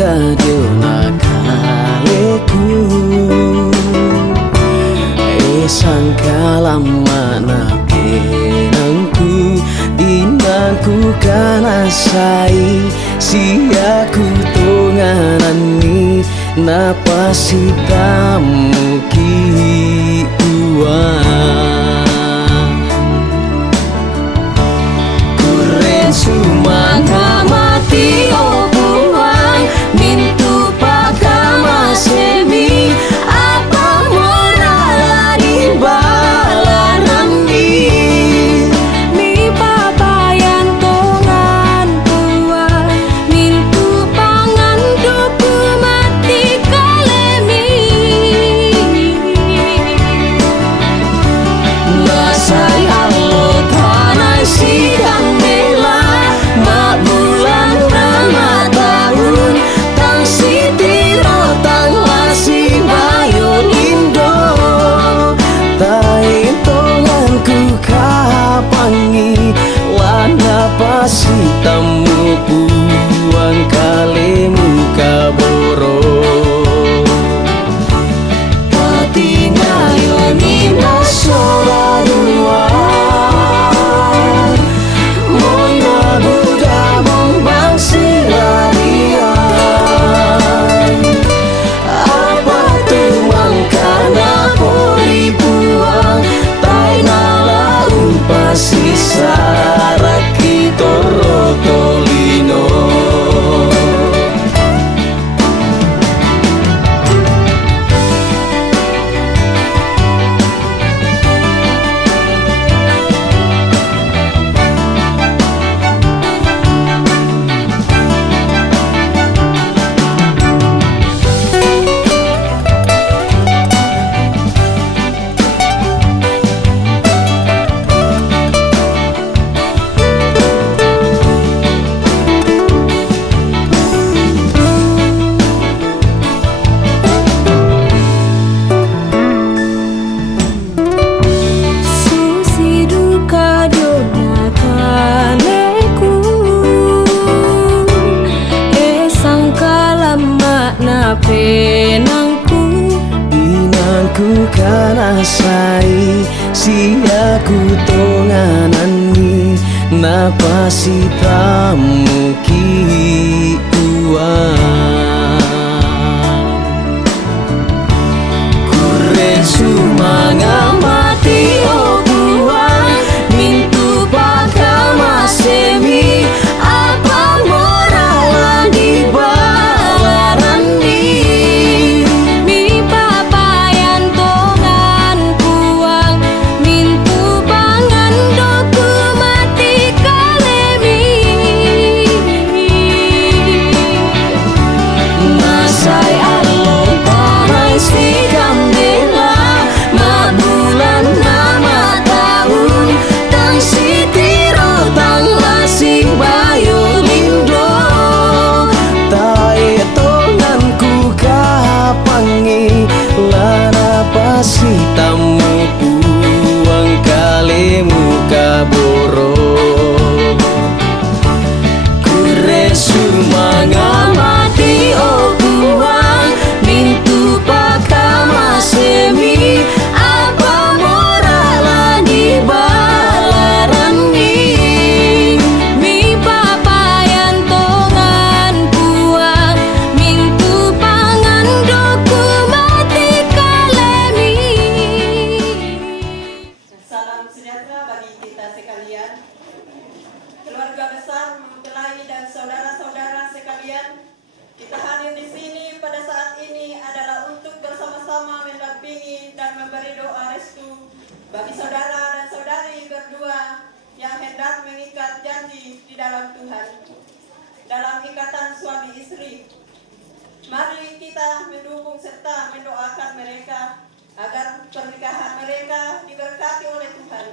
kadona kaleku sangkala mana kenangku dinangku kanasai siaku tonganani napasi tamu ki uang kuren sumanga mati obuang mintu pakama semi tamu puang kalemu kaboro patinga yoni nasora dua mona buda bombang silarian apa tuh mangkana poli puang tainala umpasi saraki Torotolino penangku dinangku kanasai siaku tonganani napasi tamu ki uang kuren sumanga mati obuang mintu pakama semi apa moralan di si tamu puang kalemu kaboro kure sumanga mati obuang mintu pakama semi apa morala di balarani mi papayan tongan puang mintu pangan doku mati Salam sejahtera bagi kita sekalian, keluarga besar, mempelai dan saudara-saudara sekalian. Kita hadir di sini pada saat ini adalah untuk bersama-sama mendampingi dan memberi doa restu bagi saudara dan saudari berdua yang hendak mengikat janji di dalam Tuhan dalam ikatan suami istri. Mari kita mendukung serta mendoakan mereka agar pernikahan mereka diberkati oleh Tuhan.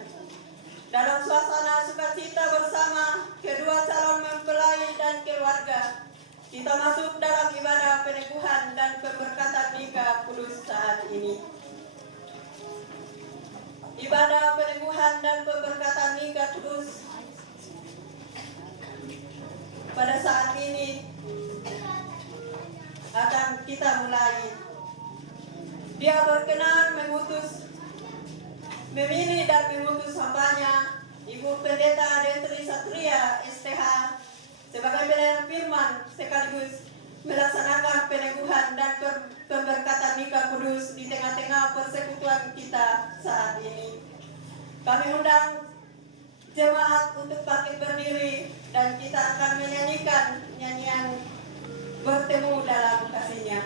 Dalam suasana sukacita bersama kedua calon mempelai dan keluarga, kita masuk dalam ibadah peneguhan dan pemberkatan nikah kudus saat ini. Ibadah peneguhan dan pemberkatan nikah kudus pada saat ini kita mulai. Dia berkenan memilih dan mengutus hambanya, Ibu Pendeta Dentri Satria STH, sebagai pelayan firman sekaligus melaksanakan peneguhan dan pemberkatan nikah kudus di tengah-tengah persekutuan kita saat ini. Kami undang jemaat untuk bangkit berdiri dan kita akan menyanyikan nyanyian bertemu dalam kasih-Nya.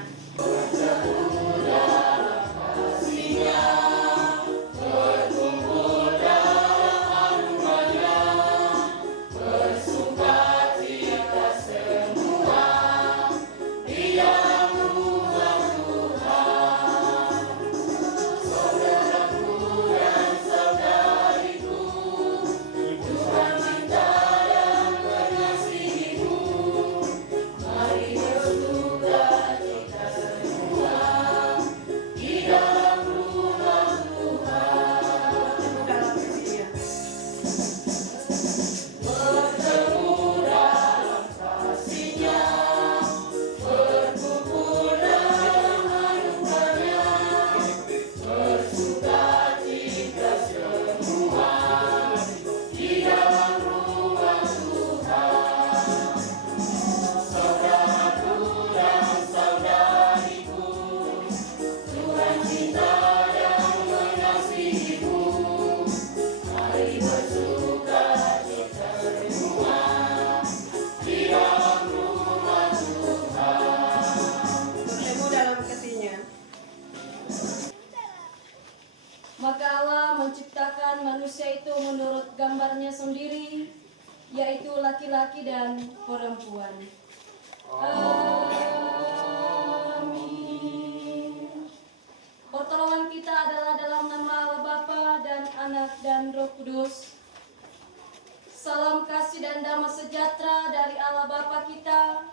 Maka Allah menciptakan manusia itu menurut gambarnya sendiri, yaitu laki-laki dan perempuan. Amin. Pertolongan kita adalah dalam nama Allah Bapa dan Anak dan Roh Kudus. Salam kasih dan damai sejahtera dari Allah Bapa kita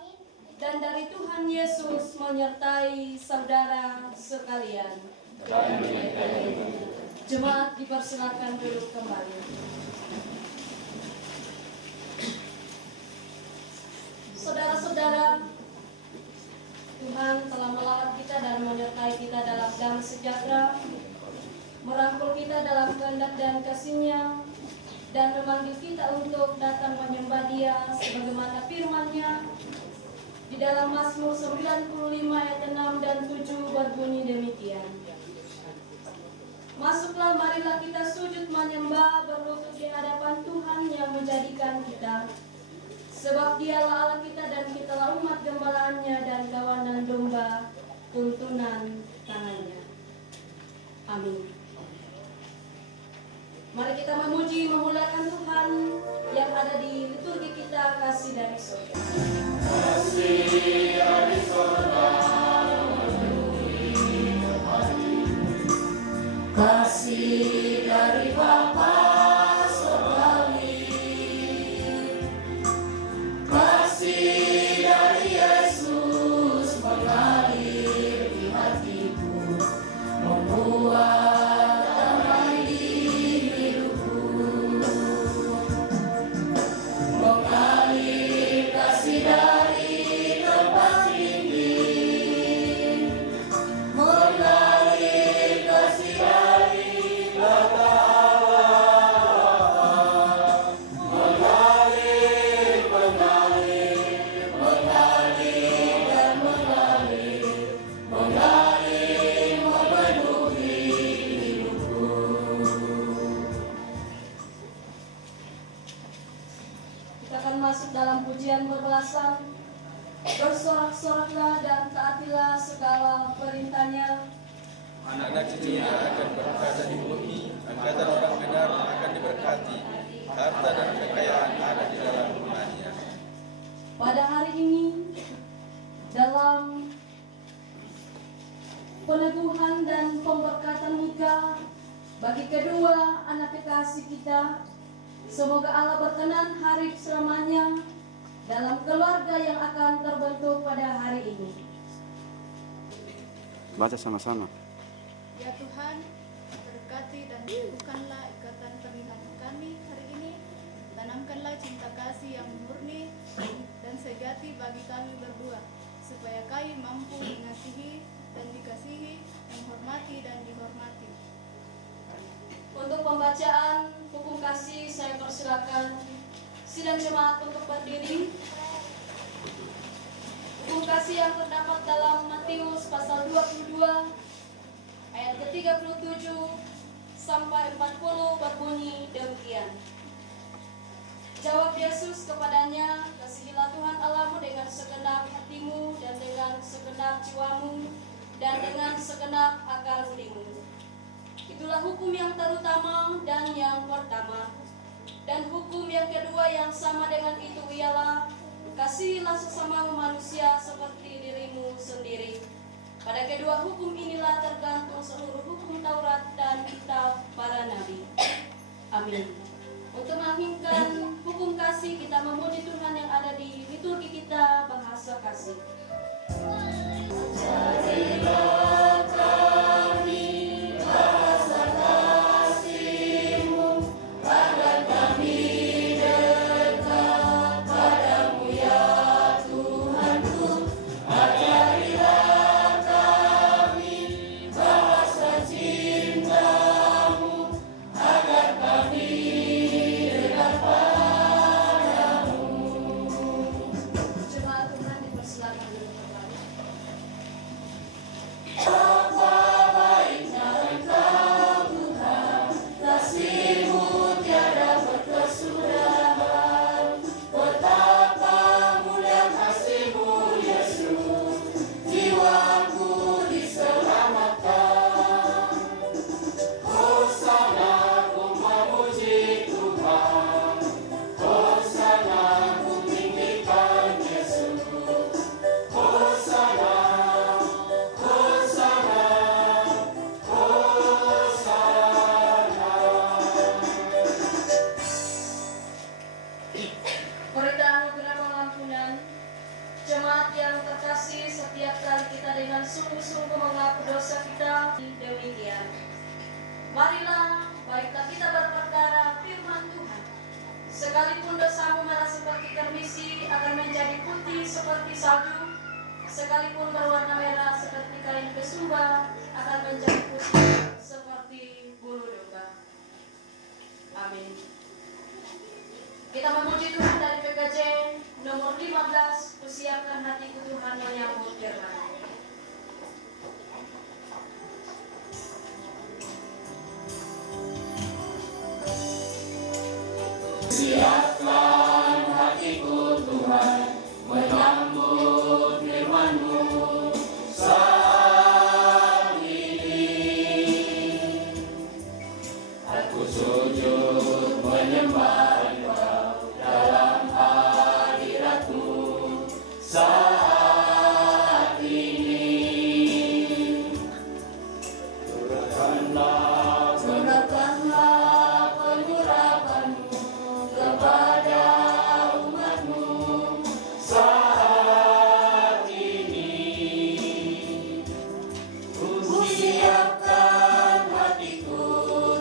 dan dari Tuhan Yesus menyertai saudara sekalian. Jemaat dipersilakan duduk kembali. Saudara-saudara, Tuhan telah melawat kita dan menyertai kita dalam damai sejahtera, merangkul kita dalam kehendak dan kasih-Nya, dan memanggil kita untuk datang menyembah Dia sebagaimana firman-Nya di dalam Mazmur 95 ayat 6 dan 7 berbunyi demikian. Masuklah, marilah kita sujud menyembah, berlutut di hadapan Tuhan yang menjadikan kita. Sebab Dialah Allah kita dan kitalah umat gembalaannya dan kawanan domba tuntunan tangannya. Amin. Mari kita memuji, memuliakan Tuhan yang ada di liturgi kita, kasih dari surga. Kasih dari surga. Kasih dari Bapa surgawi, kasih dari Yesus mengalir di hatiku, membuat damai di hidupku, mengalir kasih dari tempat tinggi, mengalir kasih dari Kita akan masuk dalam pujian berbelasan. Bersorak-soraklah dan taatilah segala perintahnya. Anak-anak cucunya akan berkata di bumi, angkatan orang benar akan diberkati, harta dan kekayaan ada di dalam rumahnya. Pada hari ini, dalam peneguhan dan pemberkatan nikah bagi kedua anak kekasih kita, semoga Allah berkenan hidup selamanya dalam keluarga yang akan terbentuk pada hari ini. Baca sama-sama. Ya Tuhan, berkati dan teguhkanlah ikatan pernikahan kami hari ini. Tanamkanlah cinta kasih yang murni dan sejati bagi kami berdua, supaya kami mampu mengasihi mengasihi dan dikasihi, menghormati dan dihormati. Untuk pembacaan hukum kasih, saya persilakan sidang jemaat untuk berdiri. Hukum kasih yang terdapat dalam Matius pasal 22 ayat ke-37 sampai 40 berbunyi demikian. Jawab Yesus kepadanya, kasihilah Tuhan Allahmu dengan segenap hatimu dan dengan segenap jiwamu dan dengan segenap akal budimu. Itulah hukum yang terutama dan yang pertama. Dan hukum yang kedua yang sama dengan itu ialah, kasihilah sesamamu manusia seperti dirimu sendiri. Pada kedua hukum inilah tergantung seluruh hukum Taurat dan kitab para nabi. Amin. Untuk mengakhirkan hukum kasih, kita memuji Tuhan yang ada di liturgi kita, bahasa kasih. Jadilah kami bahasa kasih-Mu, agar kami dekat padamu ya Tuhanku. Ajarilah kami bahasa cinta-Mu, agar kami dekat padamu. Jemaat Tuhan dipersilakan duduk kembali. Bapa baiknya Engkau Tuhan, kasih-Mu tiada berkesudahan. Betapa mulia kasih-Mu Yesus, jiwaku diselamatkan. Hosana ku memuji Tuhan, Hosana ku tinggikan Yesus. Hosana, Hosana, Hosana. Berita anugerah pengampunan. Jemaat yang terkasih, setiap kali kita dengan sungguh-sungguh mengaku dosa kita, demikian. Marilah, baiklah kita berperkara firman Tuhan. Sekalipun dosamu merah seperti kermisi, akan menjadi putih seperti salju. Sekalipun berwarna merah seperti kain kesumba, akan menjadi putih seperti bulu domba. Amin. Kita memuji Tuhan dari PKJ nomor 15, kusiapkan hatiku Tuhan menyambut firman. Siapkan hatiku Tuhan, menyambut firman-Mu saat ini. Aku sujud menyembah Engkau dalam hadirat-Mu saat ini. Curahkanlah pengurapan-Mu kepada umat-Mu saat ini. Ku siapkan hatiku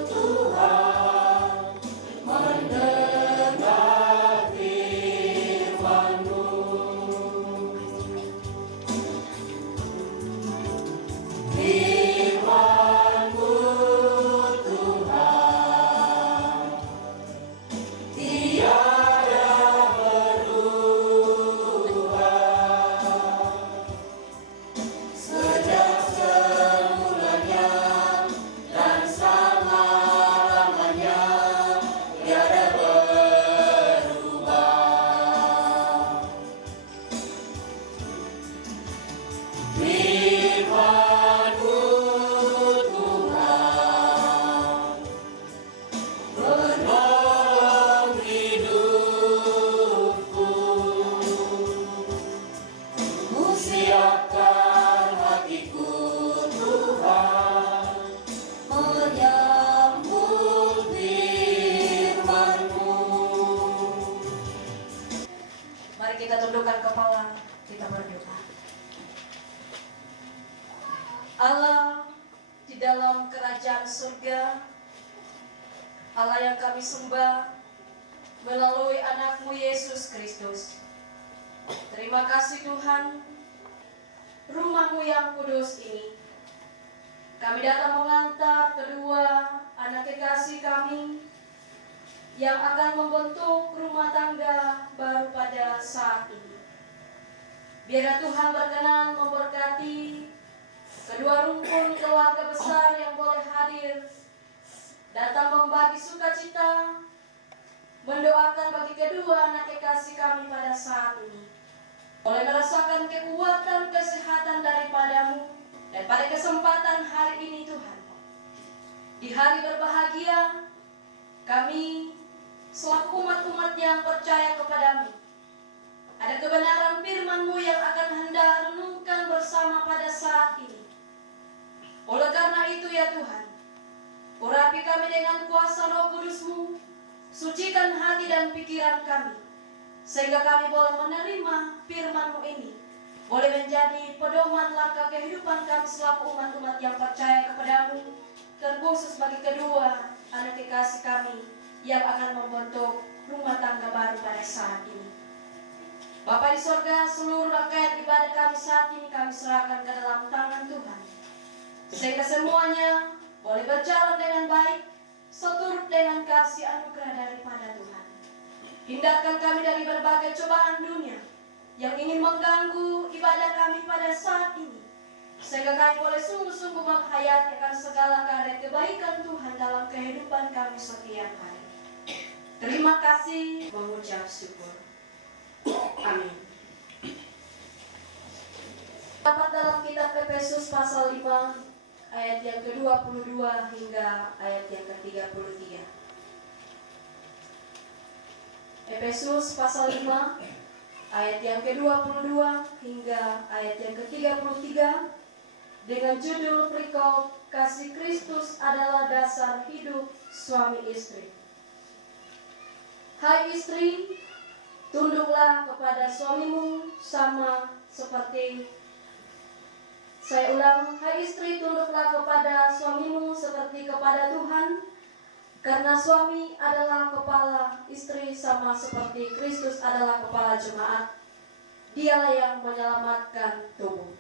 Tuhan, mendengar firman-Mu. Firman-Mu Tuhan, tiada berubah. Sejak semulanya dan selama-lamanya, tiada berubah. Firman-Mu Tuhan, penolong hidupku. Ku siapkan hatiku Tuhan, menyambut firman-Mu. Mari kita tundukkan kepala, kita berdoa. Allah di dalam kerajaan surga, Allah yang kami sembah melalui anak-Mu Yesus Kristus. Terima kasih Tuhan, rumah-Mu yang kudus ini. Kami datang mengantar kedua anak kekasih kami yang akan membentuk rumah tangga baru pada saat ini. Biarlah Tuhan berkenan memberkati kedua rumpun keluarga besar yang boleh hadir, datang membagi sukacita, mendoakan bagi kedua anak kekasih kami pada saat ini. Boleh merasakan kekuatan kesehatan daripada-Mu, dan pada kesempatan hari ini Tuhan, di hari berbahagia, kami selaku umat-umat yang percaya kepada-Mu, ada kebenaran firman-Mu yang akan hendak renungkan bersama pada saat ini. Oleh karena itu ya Tuhan, urapi kami dengan kuasa Roh Kudus-Mu, sucikan hati dan pikiran kami, sehingga kami boleh menerima firman-Mu ini, boleh menjadi pedoman langkah kehidupan kami selaku umat-umat yang percaya kepada-Mu, terkhusus bagi kedua anak kekasih kami yang akan membentuk rumah tangga baru pada saat ini. Bapa di sorga, seluruh rakyat ibadah kami saat ini kami serahkan ke dalam tangan Tuhan, sehingga semuanya boleh berjalan dengan baik, seturut dengan kasih anugerah daripada Tuhan. Hindarkan kami dari berbagai cobaan dunia yang ingin mengganggu ibadah kami pada saat ini, sehingga kami boleh sungguh-sungguh menghayati akan segala karya kebaikan Tuhan dalam kehidupan kami setiap hari. Terima kasih, mengucap syukur. Amin. Dapat dalam kitab Efesus pasal 5 ayat yang ke-22 hingga ayat yang ke-33. Efesus pasal 5 ayat yang ke-22 hingga ayat yang ke-33 dengan judul perikop kasih Kristus adalah dasar hidup suami istri. Hai istri, tunduklah kepada suamimu sama seperti Saya ulang, hai istri, tunduklah kepada suamimu seperti kepada Tuhan, karena suami adalah kepala istri sama seperti Kristus adalah kepala jemaat. Dialah yang menyelamatkan tubuh.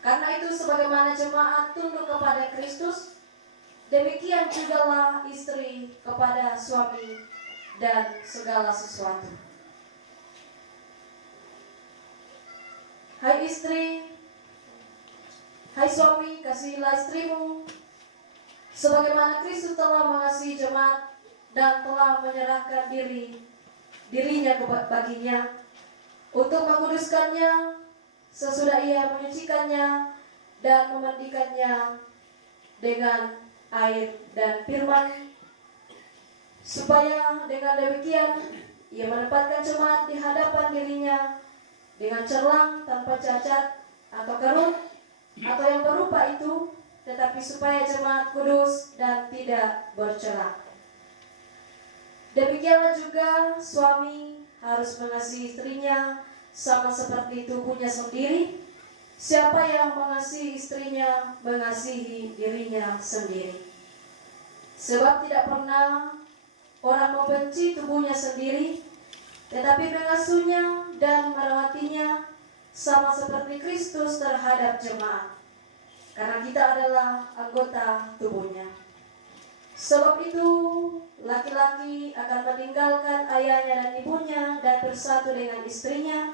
Karena itu sebagaimana jemaat tunduk kepada Kristus, demikian jugalah istri kepada suami dan segala sesuatu. Hai istri, hai suami, kasihilah istrimu, sebagaimana Kristus telah mengasihi jemaat dan telah menyerahkan dirinya baginya untuk menguduskannya sesudah ia menyucikannya dan memandikannya dengan air dan firman, supaya dengan demikian ia menempatkan jemaat di hadapan dirinya dengan cerlang, tanpa cacat atau kerut atau yang berupa itu, tetapi supaya jemaat kudus dan tidak bercela. Demikianlah juga suami harus mengasihi istrinya sama seperti tubuhnya sendiri. Siapa yang mengasihi istrinya mengasihi dirinya sendiri. Sebab tidak pernah orang membenci tubuhnya sendiri, tetapi mengasuhnya dan merawatinya sama seperti Kristus terhadap jemaat, karena kita adalah anggota tubuhnya. Sebab itu laki-laki akan meninggalkan ayahnya dan ibunya dan bersatu dengan istrinya,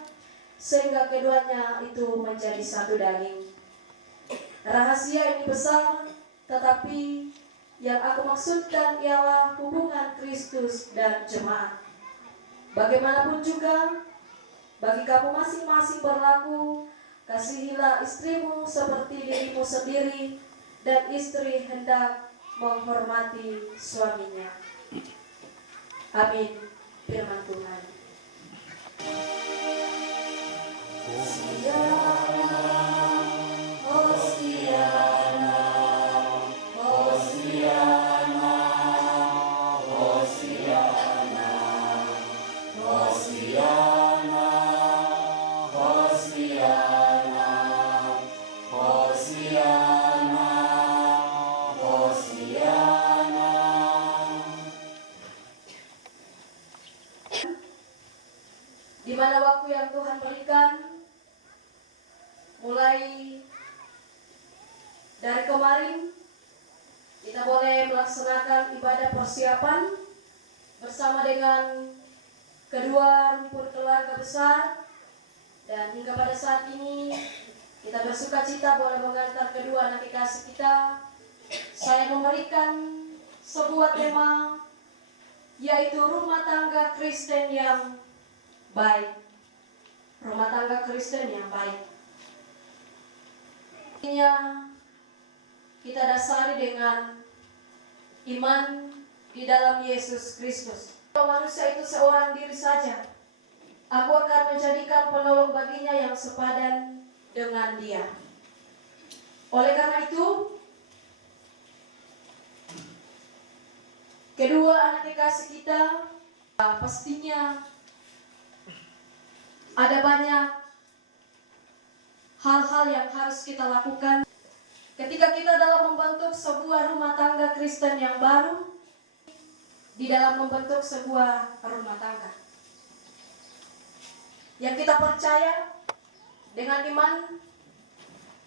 sehingga keduanya itu menjadi satu daging. Rahasia ini besar, tetapi yang aku maksudkan ialah hubungan Kristus dan jemaat. Bagaimanapun juga, bagi kamu masing-masing berlaku, kasihilah istrimu seperti dirimu sendiri, dan istri hendak menghormati suaminya. Amin. Firman Tuhan. Di mana waktu yang Tuhan berikan, mulai dari kemarin kita boleh melaksanakan ibadah persiapan bersama dengan kedua rumpun keluarga besar, dan hingga pada saat ini kita bersuka cita boleh mengantar kedua anak kekasih kita. Saya memberikan sebuah tema, yaitu rumah tangga Kristen yang baik. Rumah tangga Kristen yang baik. Kita dasari dengan iman di dalam Yesus Kristus. Kalau manusia itu seorang diri saja, aku akan menjadikan penolong baginya yang sepadan dengan dia. Oleh karena itu, kedua anak kekasih kita pastinya ada banyak hal-hal yang harus kita lakukan ketika kita dalam membentuk sebuah rumah tangga Kristen yang baru, di dalam membentuk sebuah rumah tangga yang kita percaya dengan iman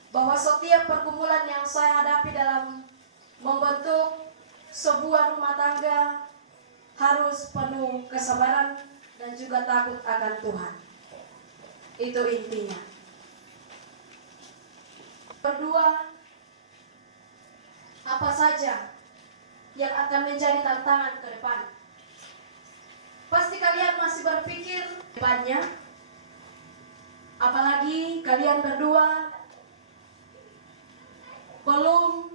bahwa setiap pergumulan yang saya hadapi dalam membentuk sebuah rumah tangga harus penuh kesabaran dan juga takut akan Tuhan. Itu intinya. Kedua, apa saja yang akan menjadi tantangan ke depan? Pasti kalian masih berpikir depannya, apalagi kalian berdua belum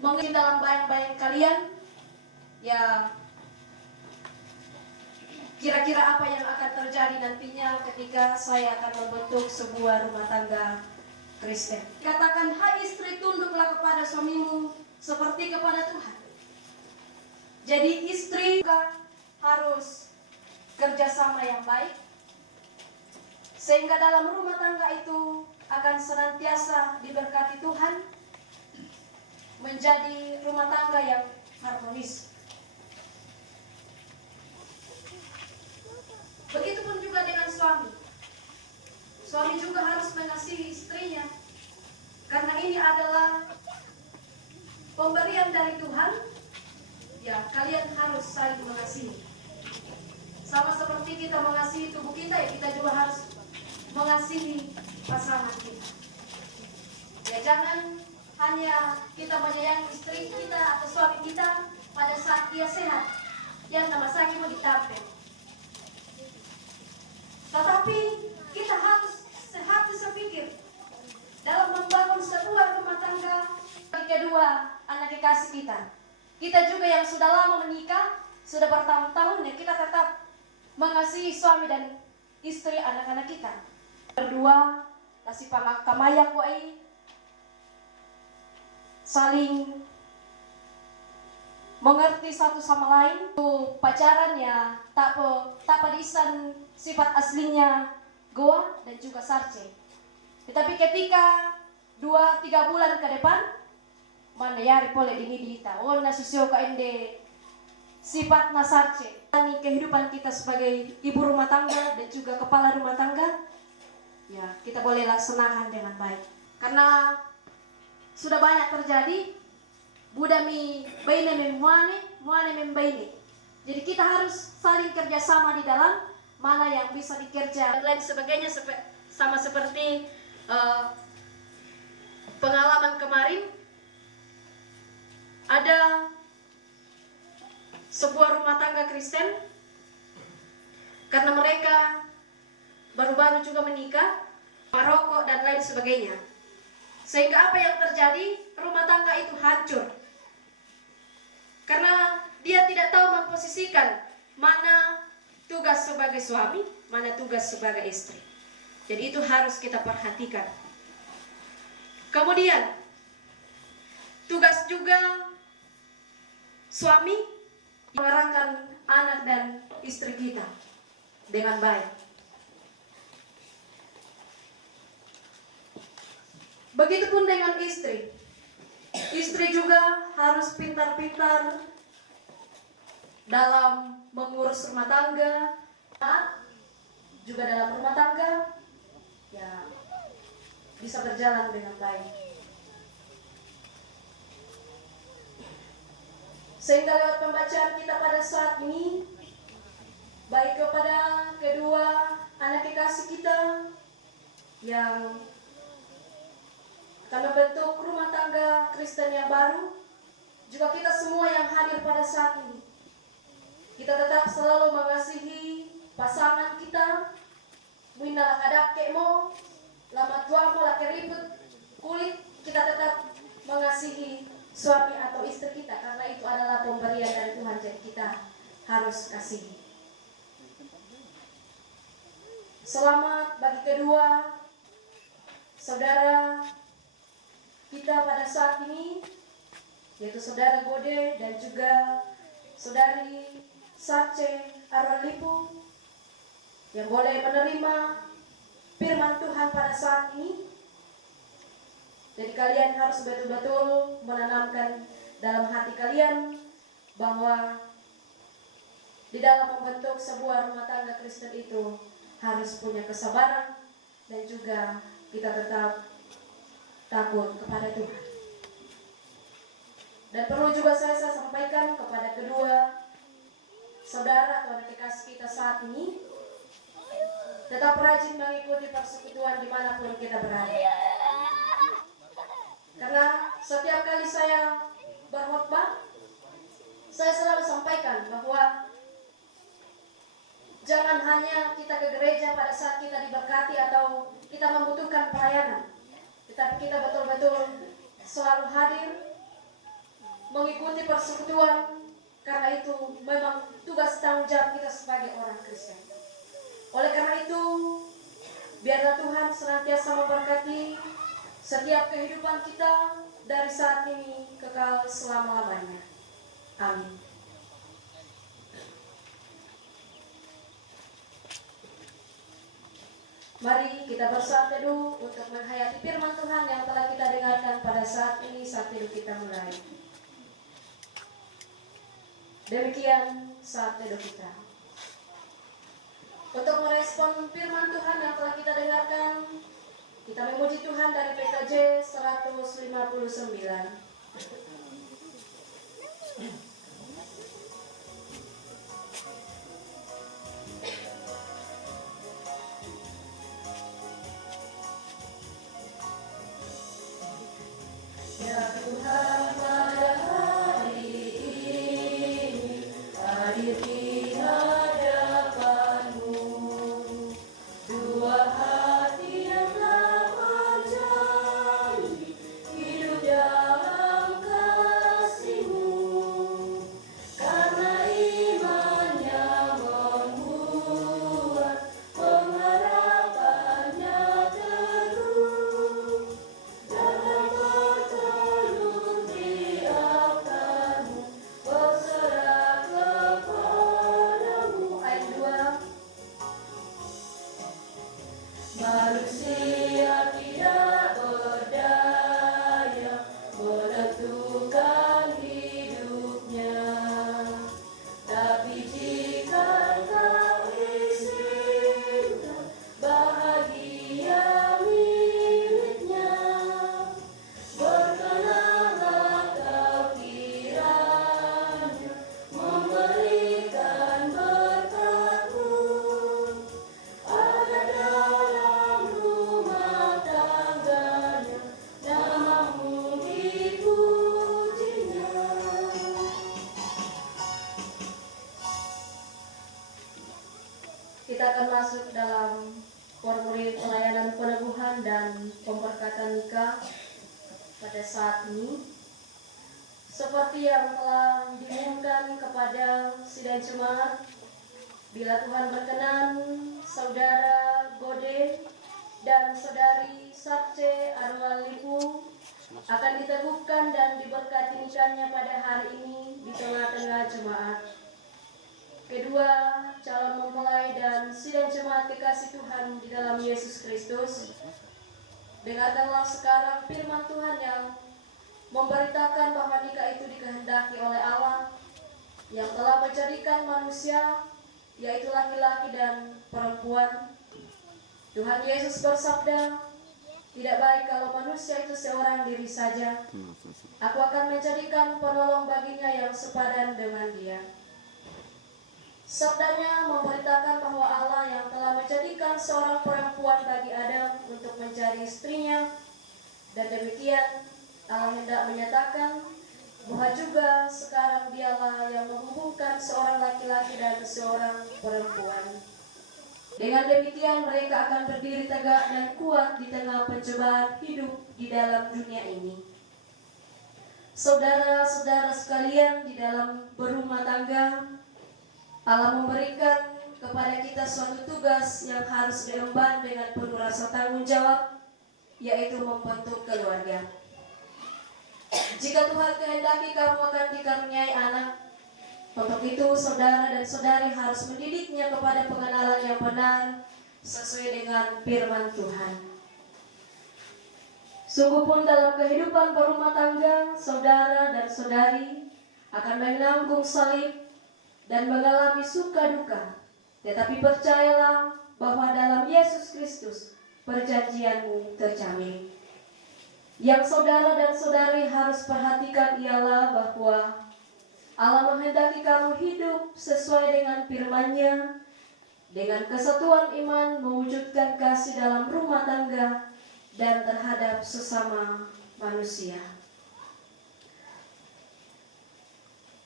mungkin dalam bayang-bayang kalian, ya kira-kira apa yang akan terjadi nantinya ketika saya akan membentuk sebuah rumah tangga Kristen. Katakan, hai istri, tunduklah kepada suamimu seperti kepada Tuhan. Jadi istri harus kerjasama yang baik, sehingga dalam rumah tangga itu akan senantiasa diberkati Tuhan, menjadi rumah tangga yang harmonis. Begitupun juga dengan suami. Suami juga harus mengasihi istrinya, karena ini adalah pemberian dari Tuhan. Ya, kalian harus saling mengasihi. Sama seperti kita mengasihi tubuh kita, ya kita juga harus mengasihi pasangan kita. Ya, jangan hanya kita menyayangi istri kita atau suami kita pada saat dia sehat, yang nama sakit mau ditampil. Tetapi kita harus sepikir dalam membangun sebuah rumah tangga. Kedua anak kekasih kita, kita juga yang sudah lama menikah, sudah bertahun-tahun, ya kita tetap mengasihi suami dan istri anak-anak kita. Berdua kasih pangkamaya kuai, saling mengerti satu sama lain. Tuh pacaran ya tak padisan sifat aslinya goa dan juga sarce. Tetapi ketika 2-3 bulan ke depan, mana yari pole dini dita, oh nasusio ka ende sifat nasarce. Ini kehidupan kita sebagai ibu rumah tangga dan juga kepala rumah tangga, ya kita boleh laksanakan dengan baik. Karena sudah banyak terjadi budami baine mem muane mem baine. Jadi kita harus saling kerjasama di dalam mana yang bisa dikerja dan lain sebagainya, sama seperti pengalaman kemarin. Ada sebuah rumah tangga Kristen, karena mereka baru-baru juga menikah, merokok dan lain sebagainya, sehingga apa yang terjadi, rumah tangga itu hancur. Karena dia tidak tahu memposisikan mana tugas sebagai suami, mana tugas sebagai istri. Jadi itu harus kita perhatikan. Kemudian tugas juga suami mengarahkan anak dan istri kita dengan baik. Begitupun dengan istri. Istri juga harus pintar-pintar dalam mengurus rumah tangga, juga dalam rumah tangga, ya bisa berjalan dengan baik. Sehingga lewat pembacaan kita pada saat ini, baik kepada kedua anak kekasih kita yang akan membentuk rumah tangga Kristen yang baru, juga kita semua yang hadir pada saat ini, kita tetap selalu mengasihi pasangan kita. Minal kadap kemo, lama tua mo laki ribut kulit, kita tetap mengasihi suami atau istri kita, karena itu adalah pemberian dari Tuhan, jadi kita harus kasihi. Selamat bagi kedua saudara kita pada saat ini, yaitu saudara Gode dan juga saudari Sarce Arwalipu, yang boleh menerima firman Tuhan pada saat ini. Jadi kalian harus betul-betul menanamkan dalam hati kalian bahwa di dalam membentuk sebuah rumah tangga Kristen itu harus punya kesabaran dan juga kita tetap takut kepada Tuhan. Dan perlu juga saya sampaikan kepada kedua saudara atau adik kekasih kita saat ini, tetap rajin mengikuti persekutuan dimanapun kita berada. Karena setiap kali saya berkhotbah, saya selalu sampaikan bahwa jangan hanya kita ke gereja pada saat kita diberkati atau kita membutuhkan pelayanan, tetapi kita betul-betul selalu hadir mengikuti persekutuan, karena itu memang tugas tanggung jawab kita sebagai orang Kristen. Oleh karena itu, biarlah Tuhan senantiasa memberkati setiap kehidupan kita dari saat ini kekal selama-lamanya. Amin. Mari kita bersatu teduh untuk menghayati firman Tuhan yang telah kita dengarkan pada saat ini. Saat teduh kita mulai. Demikian saat teduh kita. Untuk merespon firman Tuhan yang telah kita dengarkan, kita memuji Tuhan dari PKJ 159. Ya Tuhan, pada hari ini hadir di hadapan-Mu, dua hati yang telah berjanji hidup dalam kasih-Mu, karena imannya membuat pengharapannya teguh, dalam berteduh di akan-Mu, berserah kepada-Mu. Ayat 2. Manusia tidak berdaya menentukan hidupnya, tapi jika Engkau izinkan bahagia miliknya, berkenanlah Kau kiranya memberikan berkat-Mu, agar dalam rumah tangganya nama-Mu dipujinya. Kita akan masuk dalam formulir pelayanan peneguhan dan pemberkatan nikah pada saat ini. Seperti yang telah diumumkan kepada sidang jemaat, bila Tuhan berkenan, saudara Gode dan saudari Sarce Arwalipu akan diteguhkan dan diberkati nikahnya pada hari ini di tengah-tengah jemaat. Kedua calon mempelai dan sidang jemaat kekasih Tuhan di dalam Yesus Kristus, dengarkanlah sekarang firman Tuhan yang memberitakan bahwa nikah itu dikehendaki oleh Allah yang telah menjadikan manusia, yaitu laki-laki dan perempuan, Tuhan Yesus bersabda, "Tidak baik kalau manusia itu seorang diri saja. Aku akan menjadikan penolong baginya yang sepadan dengan dia." Sabdanya memberitakan bahwa Allah yang telah menjadikan seorang perempuan bagi Adam untuk menjadi istrinya, dan demikian Allah hendak menyatakan bahwa juga sekarang dialah yang menghubungkan seorang laki-laki dan seorang perempuan. Dengan demikian mereka akan berdiri tegak dan kuat di tengah pencobaan hidup di dalam dunia ini. Saudara-saudara sekalian, di dalam berumah tangga, Allah memberikan kepada kita suatu tugas yang harus diemban dengan penuh rasa tanggung jawab, yaitu membentuk keluarga. Jika Tuhan kehendaki kamu akan dikaruniai anak, untuk itu saudara dan saudari harus mendidiknya kepada pengenalan yang benar sesuai dengan firman Tuhan. Sungguh pun dalam kehidupan berumah tangga, saudara dan saudari akan menanggung salib dan mengalami suka duka. Tetapi percayalah bahwa dalam Yesus Kristus perjanjianmu terjamin. Yang saudara dan saudari harus perhatikan ialah bahwa Allah menghendaki kamu hidup sesuai dengan firman-Nya, dengan kesatuan iman mewujudkan kasih dalam rumah tangga dan terhadap sesama manusia.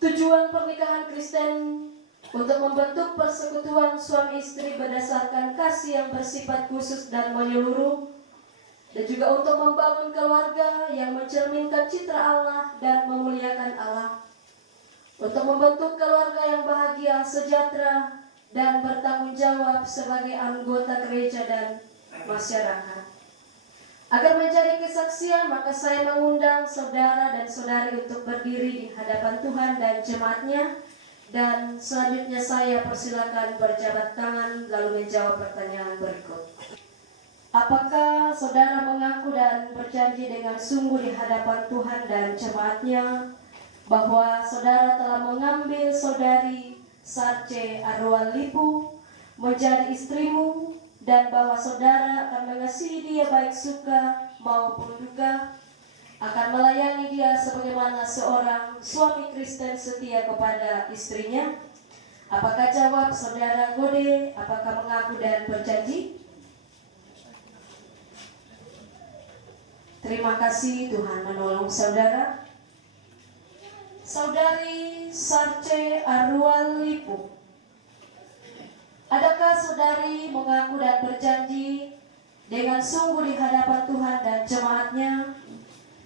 Tujuan pernikahan Kristen untuk membentuk persekutuan suami istri berdasarkan kasih yang bersifat khusus dan menyeluruh, dan juga untuk membangun keluarga yang mencerminkan citra Allah dan memuliakan Allah, untuk membentuk keluarga yang bahagia, sejahtera, dan bertanggung jawab sebagai anggota gereja dan masyarakat. Agar menjadi kesaksian, maka saya mengundang saudara dan saudari untuk berdiri di hadapan Tuhan dan jemaat-Nya, dan selanjutnya saya persilakan berjabat tangan lalu menjawab pertanyaan berikut. Apakah saudara mengaku dan berjanji dengan sungguh di hadapan Tuhan dan jemaat-Nya bahwa saudara telah mengambil saudari Sarce Arwal Lipu menjadi istrimu, dan bahwa saudara akan mengasihi dia baik suka maupun duka, akan melayani dia sebagaimana seorang suami Kristen setia kepada istrinya? Apakah jawab saudara Gode? Apakah mengaku dan berjanji? Terima kasih, Tuhan menolong saudara. Saudari Sarce Arwal Lipu, adakah saudari mengaku dan berjanji dengan sungguh di hadapan Tuhan dan jemaat-Nya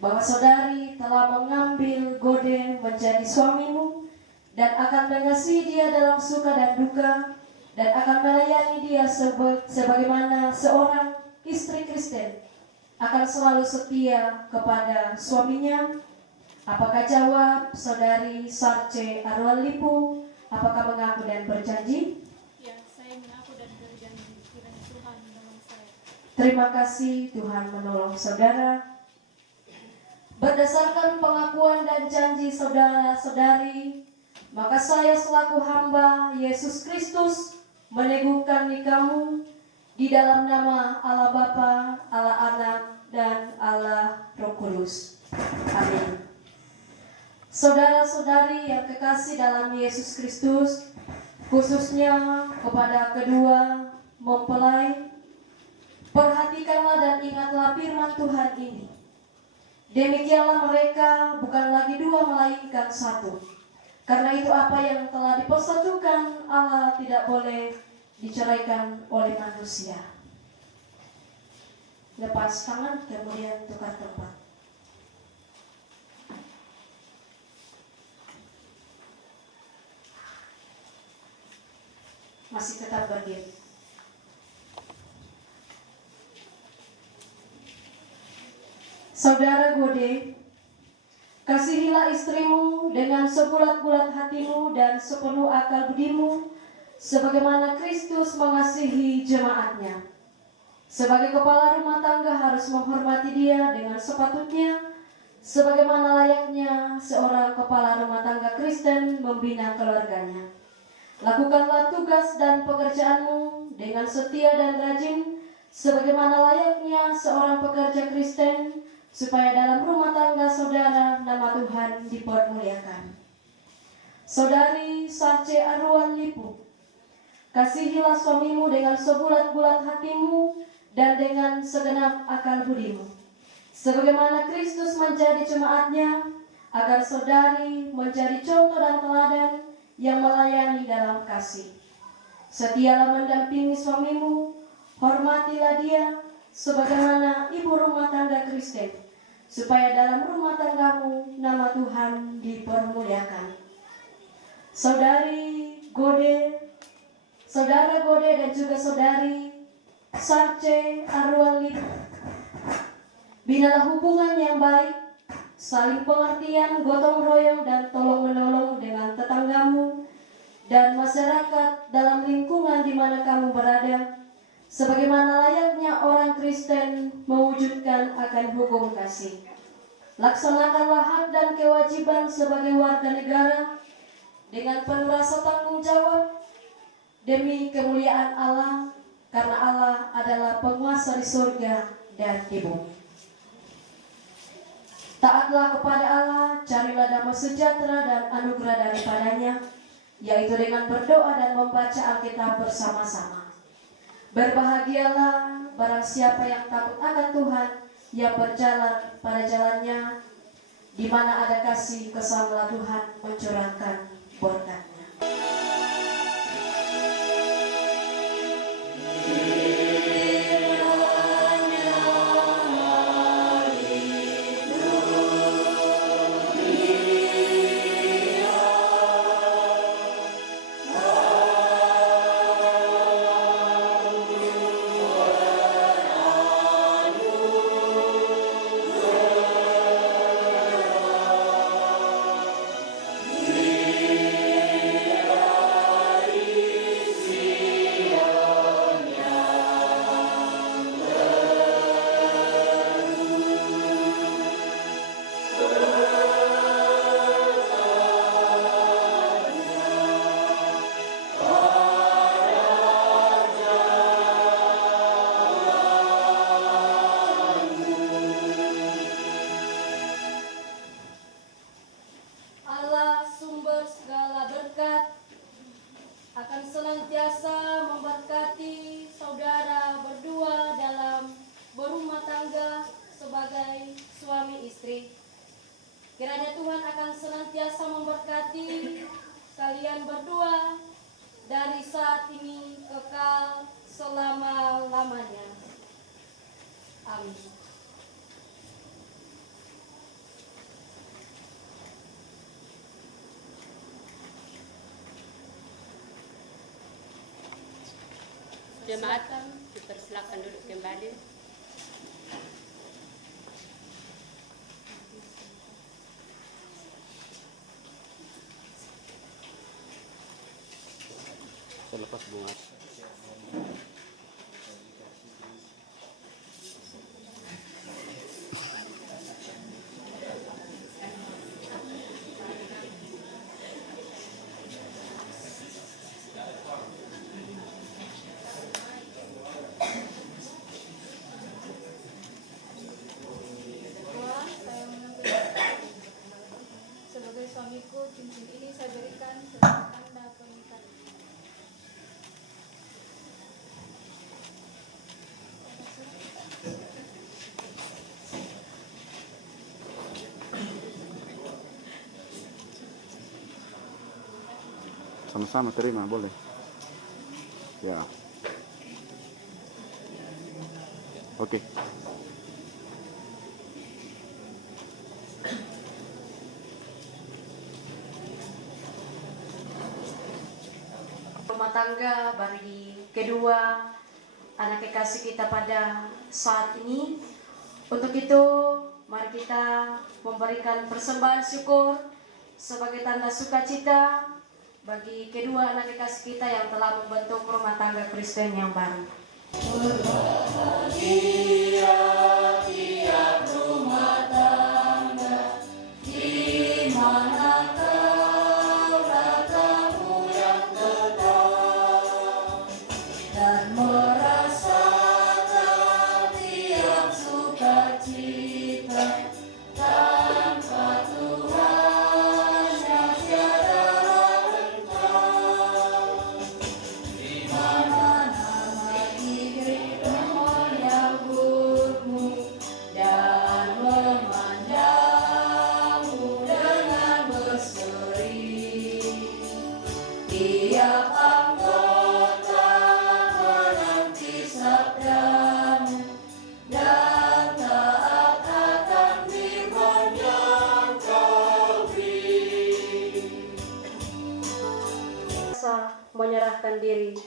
bahwa saudari telah mengambil Gode menjadi suamimu dan akan mengasihi dia dalam suka dan duka, dan akan melayani dia sebagaimana seorang istri Kristen akan selalu setia kepada suaminya? Apakah jawab saudari Sarce Arwal Lipu? Apakah mengaku dan berjanji? Ya, saya mengaku dan berjanji, kiranya Tuhan menolong saya. Terima kasih, Tuhan menolong saudara. Berdasarkan pengakuan dan janji saudara-saudari, maka saya selaku hamba Yesus Kristus meneguhkan nikahmu di dalam nama Allah Bapa, Allah Anak, dan Allah Roh Kudus. Amin. Saudara-saudari yang kekasih dalam Yesus Kristus, khususnya kepada kedua mempelai, perhatikanlah dan ingatlah firman Tuhan ini. Demikianlah mereka bukan lagi dua melainkan satu. Karena itu apa yang telah dipersatukan Allah tidak boleh diceraikan oleh manusia. Lepas tangan, kemudian tukar tempat. Masih tetap berdiri. Saudara Gode, kasihilah istrimu dengan sebulat-bulat hatimu dan sepenuh akal budimu, sebagaimana Kristus mengasihi jemaat-Nya. Sebagai kepala rumah tangga harus menghormati dia dengan sepatutnya, sebagaimana layaknya seorang kepala rumah tangga Kristen membina keluarganya. Lakukanlah tugas dan pekerjaanmu dengan setia dan rajin, sebagaimana layaknya seorang pekerja Kristen, supaya dalam rumah tangga saudara nama Tuhan dipermuliakan. Saudari Sarce Arwan Lipu, kasihilah suamimu dengan sebulat-bulat hatimu dan dengan segenap akal budimu, sebagaimana Kristus menjadi jemaatnya, agar saudari menjadi contoh dan teladan yang melayani dalam kasih. Setialah mendampingi suamimu, hormatilah dia sebagaimana ibu rumah tangga Kristen, supaya dalam rumah tanggamu nama Tuhan dipermuliakan. Saudara Gode dan juga saudari Sarce Arwali, binalah hubungan yang baik, saling pengertian, gotong royong dan tolong menolong dengan tetanggamu dan masyarakat dalam lingkungan di mana kamu berada, sebagaimana layaknya orang Kristen mewujudkan akan hukum kasih. Laksanakanlah hak dan kewajiban sebagai warga negara dengan penuh rasa tanggung jawab demi kemuliaan Allah, karena Allah adalah penguasa di surga dan di bumi. Taatlah kepada Allah, carilah damai sejahtera dan anugerah daripadanya, yaitu dengan berdoa dan membaca Alkitab bersama-sama. Berbahagialah barang siapa yang takut akan Tuhan, yang berjalan pada jalannya, di mana ada kasih kesamalah Tuhan mencurahkan berkat-Nya. Akan senantiasa memberkati saudara berdua dalam berumah tangga sebagai suami istri. Kiranya Tuhan akan senantiasa memberkati kalian berdua dari saat ini kekal selama-lamanya. Amin. Jemaat, dipersilakan duduk kembali. Selepas bunga. Sebagai suamiku, cincin ini saya berikan sebagai tanda pernikahan. Sama-sama terima, boleh. Ya. Oke. Rumah tangga bagi kedua anak kekasih kita pada saat ini. Untuk itu, mari kita memberikan persembahan syukur sebagai tanda sukacita bagi kedua anak kekasih kita yang telah membentuk rumah tangga Kristen yang baru. Tiap rumah tangga di mana kau ratamu yang tetap dan merasakan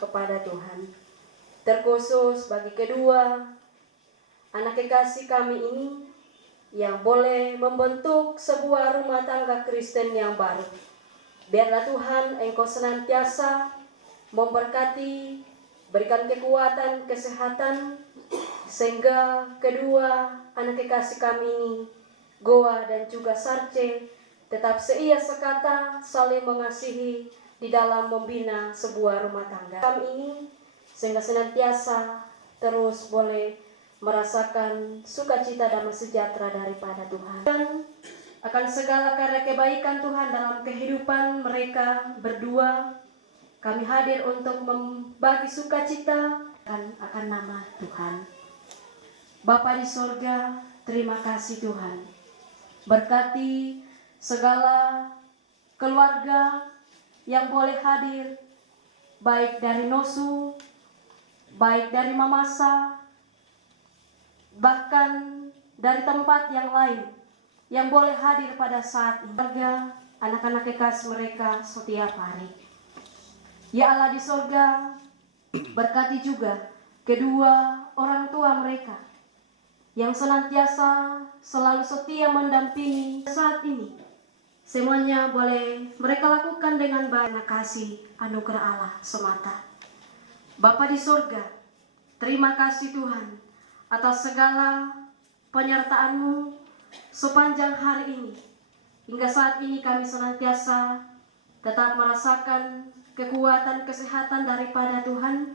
kepada Tuhan. Terkhusus bagi kedua anak kekasih kami ini yang boleh membentuk sebuah rumah tangga Kristen yang baru. Biarlah Tuhan Engkau senantiasa memberkati, berikan kekuatan, kesehatan, sehingga kedua anak kekasih kami ini, Goa dan juga Sarce, tetap seia sekata saling mengasihi di dalam membina sebuah rumah tangga kami ini, sehingga senantiasa terus boleh merasakan sukacita damai sejahtera daripada Tuhan. Dan akan segala karya kebaikan Tuhan dalam kehidupan mereka berdua, kami hadir untuk membagi sukacita akan nama Tuhan. Bapa di sorga, terima kasih Tuhan. Berkati segala keluarga yang boleh hadir, baik dari Nosu, baik dari Mamasa, bahkan dari tempat yang lain yang boleh hadir pada saat ini. Keluarga, anak-anak kekasih mereka setiap hari. Ya Allah di sorga, berkati juga kedua orang tua mereka yang senantiasa selalu setia mendampingi saat ini. Semuanya boleh mereka lakukan dengan baik, kasih anugerah Allah semata. Bapa di sorga, terima kasih Tuhan atas segala penyertaan-Mu sepanjang hari ini. Hingga saat ini kami senantiasa tetap merasakan kekuatan kesehatan daripada Tuhan,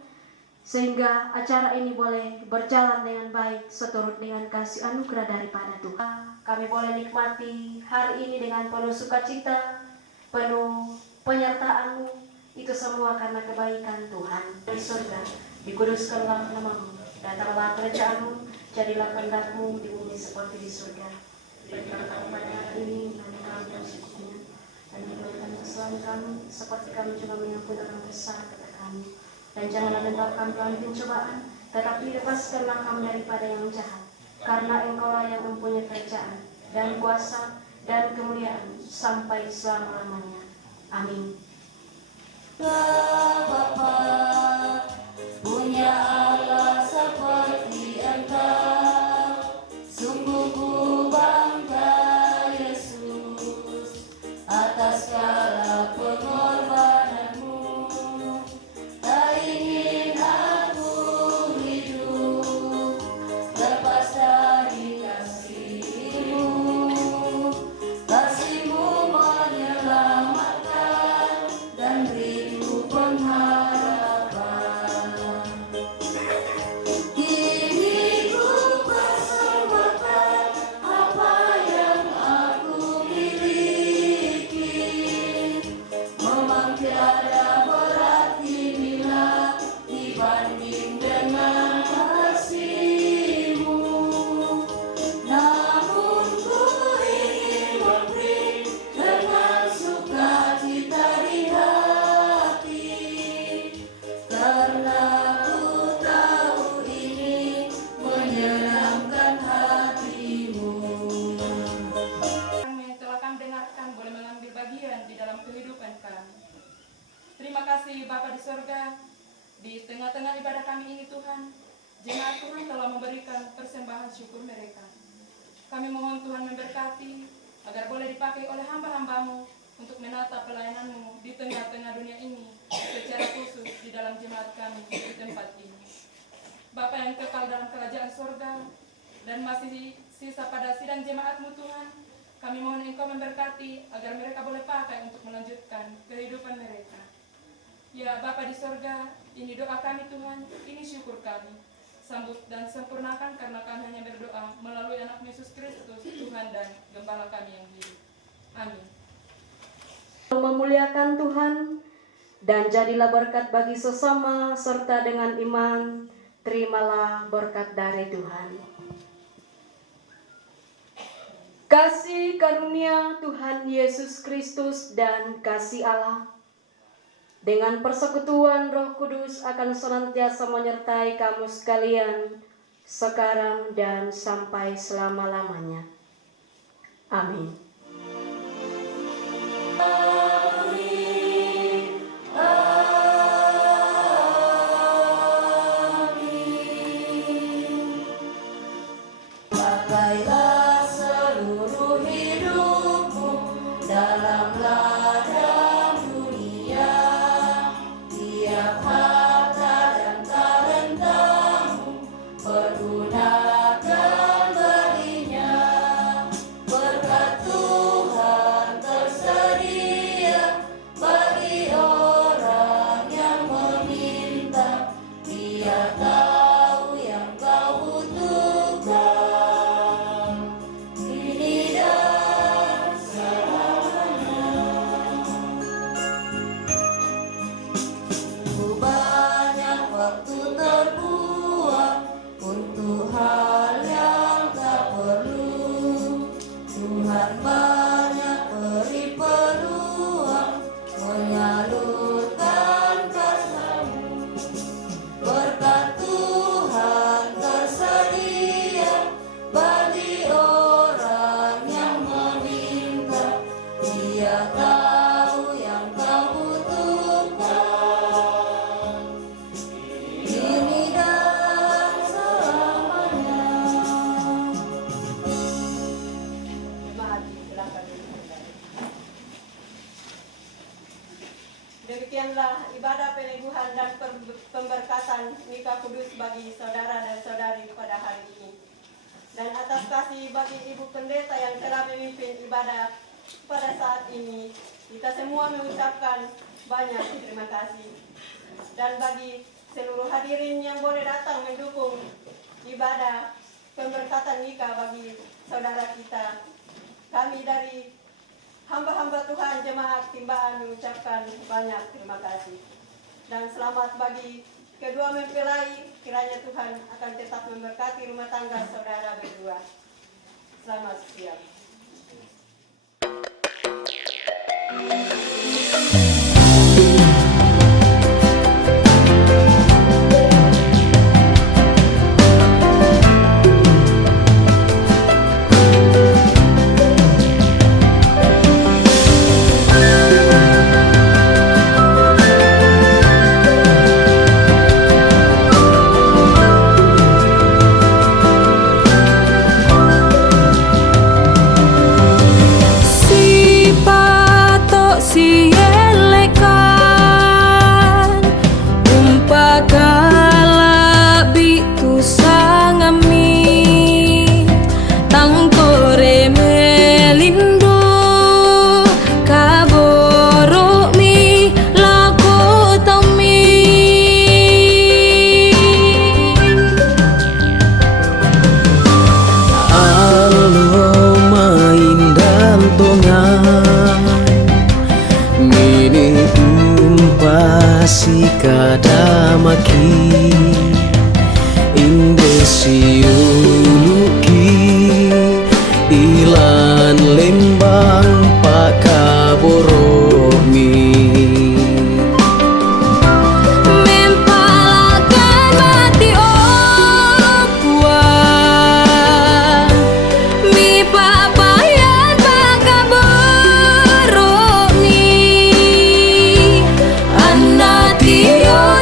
sehingga acara ini boleh berjalan dengan baik seturut dengan kasih anugerah daripada Tuhan. Kami boleh nikmati hari ini dengan penuh sukacita, penuh penyertaan-Mu, itu semua karena kebaikan Tuhan. Di surga, dikuduskanlah nama-Mu, datanglah kerajaan-Mu, jadilah kehendak-Mu di bumi seperti di surga. Berikanlah kami pada hari ini kami yang secukupnya, dan berikan kesalahan kami seperti kami juga mengampuni orang bersalah kepada kami. Dan janganlah menentang kami pencobaan, tetapi lepaskanlah kami daripada yang jahat. Karena Engkaulah yang mempunyai kerajaan dan kuasa dan kemuliaan sampai selama-lamanya. Amin. Bapa, punya Allah seperti Engkau, sungguh ku bangga Yesus atas segala pengorbananmu. Tak ingin aku hidup lepas dari kasih-Mu. Kasih-Mu menyelamatkan dan beriku pengharapan. Kini ku persembahkan apa yang aku miliki. Memang tiada berarti bila dibanding dengan kasih-Mu. Namun ku ingin memberi dengan sukacita di hati, karena ku tahu ini menyenangkan hati-Mu. Yang telah kami dengarkan boleh mengambil bagian di dalam kehidupan kami. Terima kasih Bapa di sorga, di tengah-tengah ibadah kami ini Tuhan, jemaat Tuhan telah memberikan persembahan syukur mereka. Kami mohon Tuhan memberkati agar boleh dipakai oleh hamba-hamba-Mu untuk menata pelayanan-Mu di tengah-tengah dunia ini, secara khusus di dalam jemaat kami di tempat ini. Bapa yang kekal dalam kerajaan sorga dan masih sisa pada sidang jemaat-Mu Tuhan, kami mohon Engkau memberkati agar mereka boleh pakai untuk melanjutkan kehidupan mereka. Ya Bapa di sorga, ini doa kami Tuhan, ini syukur kami. Sambut dan sempurnakan karena kami hanya berdoa melalui anak Yesus Kristus, Tuhan dan Gembala kami yang hidup. Amin. Memuliakan Tuhan, dan jadilah berkat bagi sesama serta dengan iman, terimalah berkat dari Tuhan. Kasih karunia Tuhan Yesus Kristus dan kasih Allah dengan persekutuan Roh Kudus akan senantiasa menyertai kamu sekalian sekarang dan sampai selama-lamanya. Amin. Amin. Amin. memberikan pemberkatan nikah kudus bagi saudara dan saudari pada hari ini. Dan atas kasih bagi Ibu Pendeta yang telah memimpin ibadah pada saat ini, kita semua mengucapkan banyak terima kasih. Dan bagi seluruh hadirin yang boleh datang mendukung ibadah pemberkatan nikah bagi saudara kita, kami dari hamba-hamba Tuhan Jemaat Timbaan mengucapkan banyak terima kasih. Dan selamat bagi kedua mempelai, kiranya Tuhan akan tetap memberkati rumah tangga saudara berdua. Selamat siang. Kadamaki Indesiuluki Ilan Lembang Pakaboromi Mempalakan mati okuan Mi papayan pakaboromi Anatio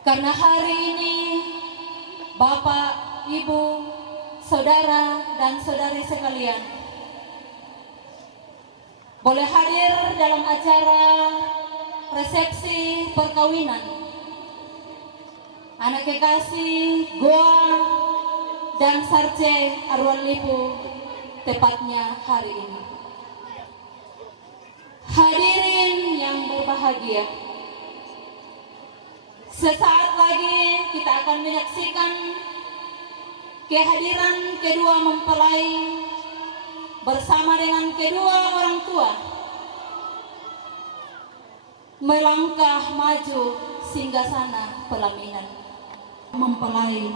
Karena hari ini Bapak, Ibu, Saudara, dan Saudari sekalian boleh hadir dalam acara resepsi perkawinan anak kekasih Goa dan Sarce Arwan Lipu tepatnya hari ini. berbahagia. Sesaat lagi kita akan menyaksikan kehadiran kedua mempelai bersama dengan kedua orang tua melangkah maju singgasana pelaminan. Mempelai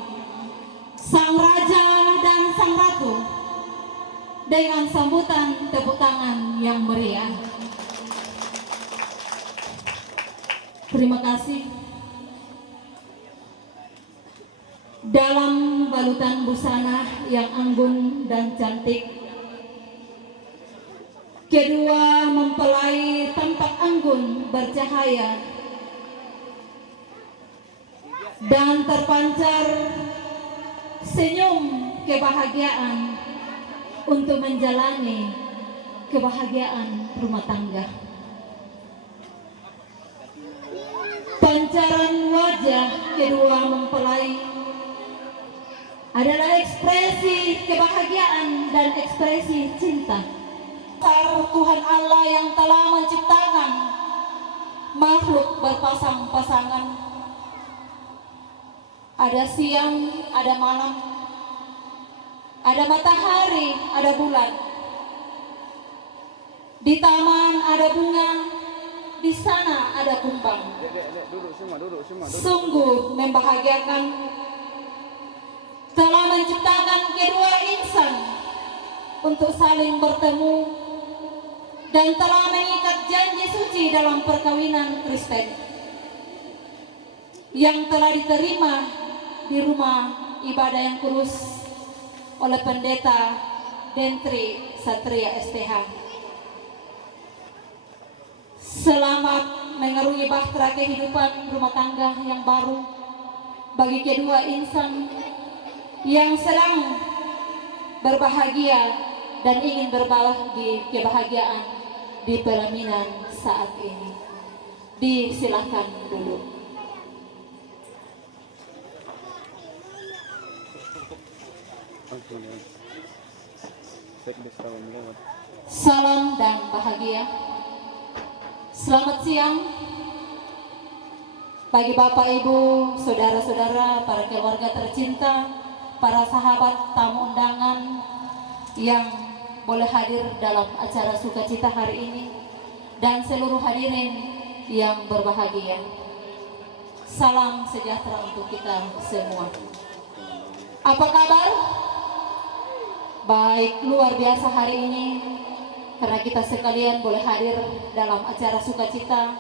sang raja dan sang ratu dengan sambutan tepuk tangan yang meriah. Terima kasih. Dalam balutan busana yang anggun dan cantik, kedua mempelai tampak anggun bercahaya dan terpancar senyum kebahagiaan untuk menjalani kebahagiaan rumah tangga. Pancaran wajah kedua mempelai adalah ekspresi kebahagiaan dan ekspresi cinta. Tuhan Allah yang telah menciptakan makhluk berpasang-pasangan. Ada siang, ada malam, ada matahari, ada bulan. Di taman ada bunga, di sana ada kumbang. Sungguh membahagiakan, telah menciptakan kedua insan untuk saling bertemu dan telah mengikat janji suci dalam perkawinan Kristen yang telah diterima di rumah ibadah yang kudus oleh Pendeta Dentri Satria STH. Selamat mengarungi bahtera kehidupan rumah tangga yang baru bagi kedua insan yang sedang berbahagia dan ingin berbagi kebahagiaan di pelaminan saat ini. Disilakan duduk. Salam dan bahagia. Selamat siang bagi Bapak Ibu, saudara-saudara, para keluarga tercinta, para sahabat tamu undangan yang boleh hadir dalam acara sukacita hari ini, dan seluruh hadirin yang berbahagia. Salam sejahtera untuk kita semua. Apa kabar? Baik, luar biasa hari ini karena kita sekalian boleh hadir dalam acara sukacita,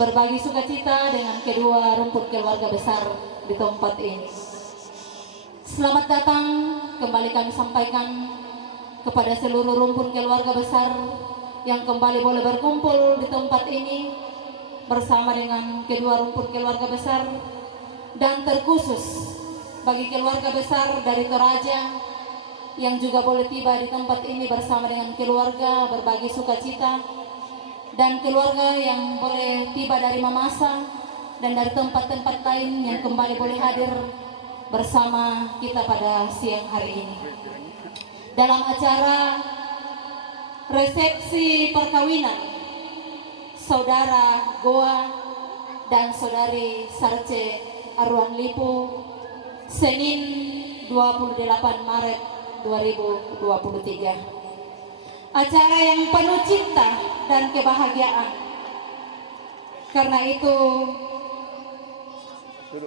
berbagi sukacita dengan kedua rumput keluarga besar di tempat ini. Selamat datang kembali kami sampaikan kepada seluruh rumput keluarga besar yang kembali boleh berkumpul di tempat ini bersama dengan kedua rumput keluarga besar, dan terkhusus bagi keluarga besar dari Toraja yang juga boleh tiba di tempat ini bersama dengan keluarga berbagi sukacita, dan keluarga yang boleh tiba dari Mamasa dan dari tempat-tempat lain yang kembali boleh hadir bersama kita pada siang hari ini dalam acara resepsi perkawinan Saudara Goa dan Saudari Sarce Arwan Lipu, Senin 28 Maret 2023. Acara yang penuh cinta dan kebahagiaan. Karena itu,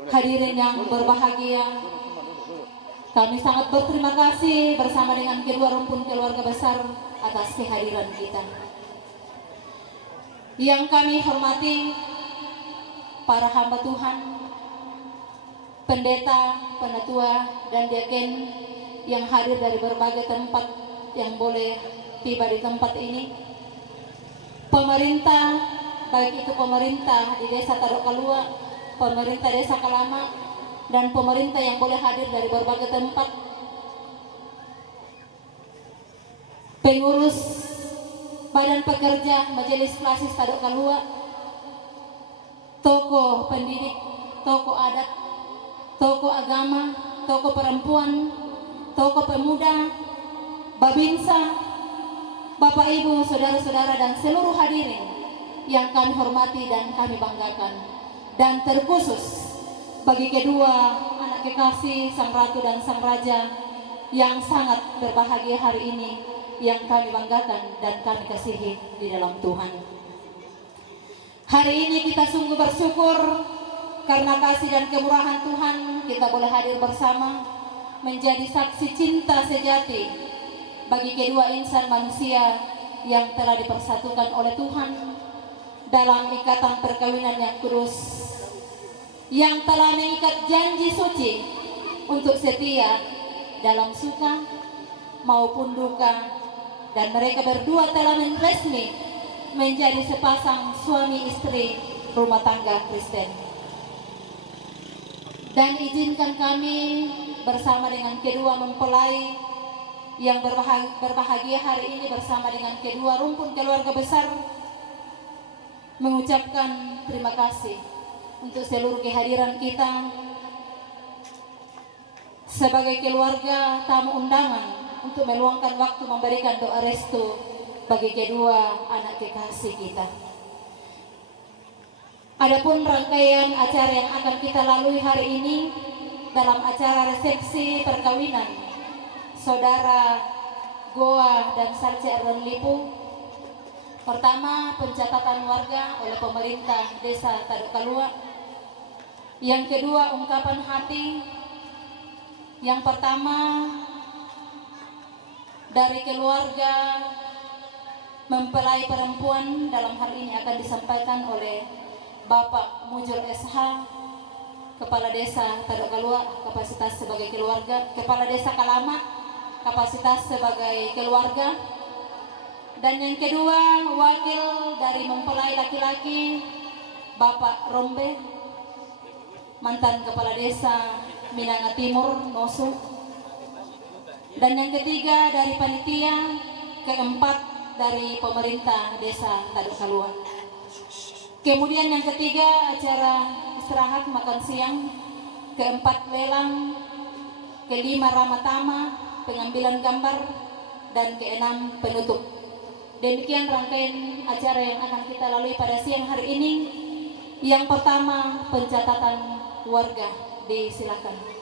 hadirin yang berbahagia, kami sangat berterima kasih bersama dengan kedua rumpun keluarga besar atas kehadiran kita. Yang kami hormati para hamba Tuhan, pendeta, penatua, dan diaken yang hadir dari berbagai tempat yang boleh tiba di tempat ini. Pemerintah, baik itu pemerintah di Desa Tadok Kalua, pemerintah Desa Kalama, dan pemerintah yang boleh hadir dari berbagai tempat. Pengurus Badan Pekerja Majelis Klasis Tadok Kalua, tokoh pendidik, tokoh adat, tokoh agama, tokoh perempuan, tokoh pemuda, Babinsa, Bapak Ibu, saudara-saudara, dan seluruh hadirin yang kami hormati dan kami banggakan. Dan terkhusus bagi kedua anak kekasih Sang Ratu dan Sang Raja yang sangat berbahagia hari ini, yang kami banggakan dan kami kasihi di dalam Tuhan. Hari ini kita sungguh bersyukur karena kasih dan kemurahan Tuhan kita boleh hadir bersama menjadi saksi cinta sejati bagi kedua insan manusia yang telah dipersatukan oleh Tuhan dalam ikatan perkawinan yang kudus, yang telah mengikat janji suci untuk setia dalam suka maupun duka, dan mereka berdua telah resmi menjadi sepasang suami istri rumah tangga Kristen. Dan izinkan kami bersama dengan kedua mempelai yang berbahagia hari ini bersama dengan kedua rumpun keluarga besar mengucapkan terima kasih untuk seluruh kehadiran kita sebagai keluarga tamu undangan untuk meluangkan waktu memberikan doa restu bagi kedua anak kekasih kita. Adapun rangkaian acara yang akan kita lalui hari ini dalam acara resepsi perkawinan Saudara Goa dan Sarce Erdon Lipu. Pertama, pencatatan warga oleh pemerintah Desa Taduk Kalua. Yang kedua, ungkapan hati. Yang pertama, dari keluarga mempelai perempuan dalam hal ini akan disampaikan oleh Bapak Mujur SH, Kepala Desa Taduk Kalua, kapasitas sebagai keluarga, Kepala Desa Kalama, kapasitas sebagai keluarga. Dan yang kedua, wakil dari mempelai laki-laki Bapak Rombe, mantan Kepala Desa Minanga Timur, Nosu. Dan yang ketiga dari panitia, keempat dari pemerintah Desa Taduk Kalua. Kemudian yang ketiga, acara istirahat makan siang, keempat lelang, kelima ramatama, pengambilan gambar, dan keenam penutup. Demikian rangkaian acara yang akan kita lalui pada siang hari ini. Yang pertama, pencatatan warga. Disilakan.